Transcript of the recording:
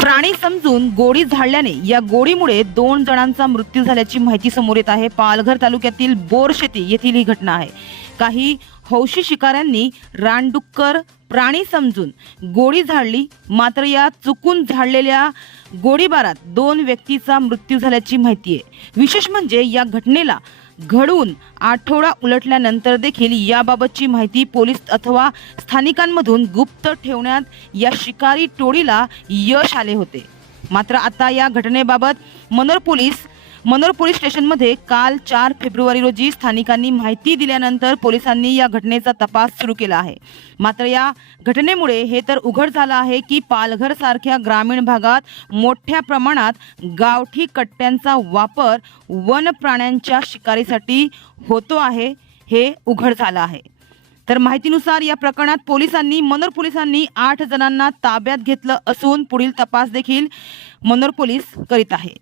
प्राणी समजून गोडी झाडल्याने या गोळीमुळे दोन जणांचा मृत्यू झाल्याची माहिती समोर येत आहे. पालघर तालुक्यातील बोरशेती येथील ही घटना आहे. काही हौशी शिकाऱ्यांनी रानडुक्कर प्राणी समजून गोडी झाडली. मात्र या चुकून झाडलेल्या गोळीबारात दोन व्यक्तीचा मृत्यू झाल्याची माहिती आहे. विशेष म्हणजे या घटनेला घडून आठवडा उलटल्यानंतर देखील याबाबतची माहिती पोलीस अथवा स्थानिकांमधून गुप्त ठेवण्यात या शिकारी टोळीला यश आले होते. मात्र आता या घटनेबाबत मनोर पोलीस मनोर पोलीस स्टेशनमध्ये काल चार फेब्रुवारी रोजी स्थानिकांनी माहिती दिल्यानंतर पोलिसांनी या घटनेचा तपास सुरू केला आहे. मात्र या घटनेमुळे हे तर उघड झालं आहे की पालघर सारख्या ग्रामीण भागात मोठ्या प्रमाणात गावठी कट्ट्यांचा वापर वन प्राण्यांच्या शिकारीसाठी होतो आहे हे उघड झालं आहे. तर माहितीनुसार या प्रकरणात पोलिसांनी मनोर पोलिसांनी आठ जणांना ताब्यात घेतलं असून पुढील तपास देखील मनोर पोलीस करीत आहे.